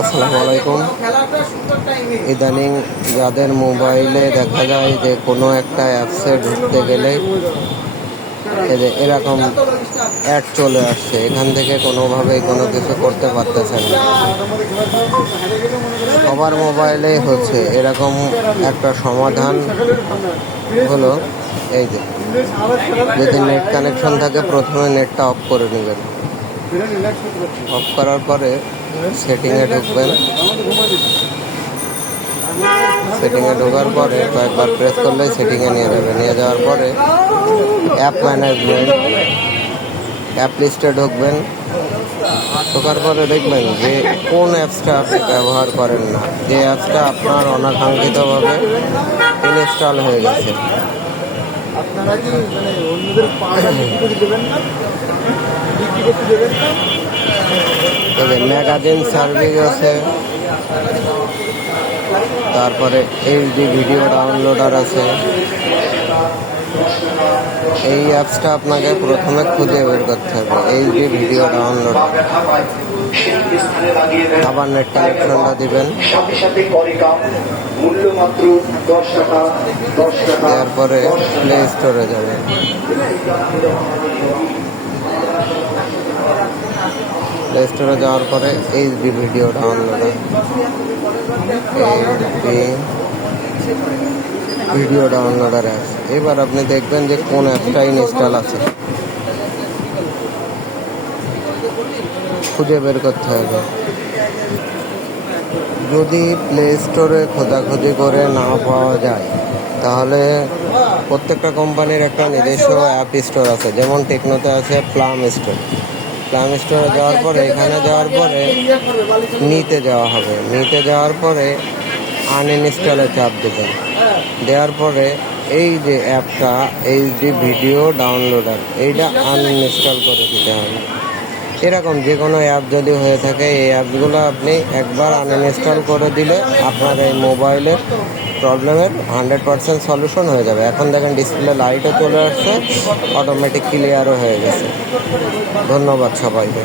আসসালামু আলাইকুম। ইদানিং যাদের মোবাইলে দেখা যায় যে কোনো একটা অ্যাপসে ঢুকতে গেলে এরকম অ্যাড চলে আসছে, এখান থেকে কোনোভাবেই কোনো কিছু করতে পারতেছেন না। সবার মোবাইলেই হচ্ছে এরকম একটা সমাধান হলো এই যে, যদি নেট কানেকশন থাকে প্রথমে নেটটা অফ করে নেবেন। অফ করার পরে সেটিংয়ে ঢুকবেন। সেটিংয়ে ঢোকার পরে কয়েকবার প্রেস করলে সেটিংয়ে নিয়ে যাবে। নিয়ে যাওয়ার পরে অ্যাপ ম্যানেজমেন্ট, অ্যাপ লিস্টে ঢুকবেন। ঢোকার পরে দেখবেন যে কোন অ্যাপসটা আপনি ব্যবহার করেন না, যে অ্যাপসটা আপনার অনাকাঙ্ক্ষিতভাবে ইনস্টল হয়ে গেছে। ম্যাগাজিন সার্ভিস আছে, তারপরে এইচডি ভিডিও ডাউনলোডার আছে। এই অ্যাপসটা আপনাকে প্রথমে খুঁজে বের করতে হবে, এইচডি ভিডিও ডাউনলোডার। আবার নেট কানেকশনটা দিবেন, তারপরে প্লে স্টোরে যাবেন। প্লে স্টোরে যাওয়ার পরে HD video downloader, video downloader apps. এবার আপনি দেখবেন যে কোন অ্যাপসটা ইনস্টল আছে, খুঁজে বের করতে হবে। যদি প্লে স্টোরে খোঁজাখুঁজি করে না পাওয়া যায়, তাহলে প্রত্যেকটা কোম্পানির একটা নিজস্ব অ্যাপ স্টোর আছে। যেমন টেকনোতে আছে প্লাম স্টোর। প্লাম স্টোরে যাওয়ার পরে, এখানে যাওয়ার পরে নিতে যাওয়া হবে। নিতে যাওয়ার পরে আনইনস্টলে চাপ দেবেন। দেওয়ার পরে এই যে অ্যাপটা এইচডি ভিডিও ডাউনলোডার, এইটা আনইনস্টল করে দিতে হবে। এরকম যে কোনো অ্যাপ যদি হয়ে থাকে, এই অ্যাপসগুলো আপনি একবার আনইনস্টল করে দিলে আপনার এই মোবাইলের প্রবলেমের 100% সলিউশন হয়ে যাবে। এখন দেখেন ডিসপ্লে লাইটও চলে আসছে, অটোমেটিক ক্লিয়ারও হয়ে গেছে। ধন্যবাদ সবাইকে।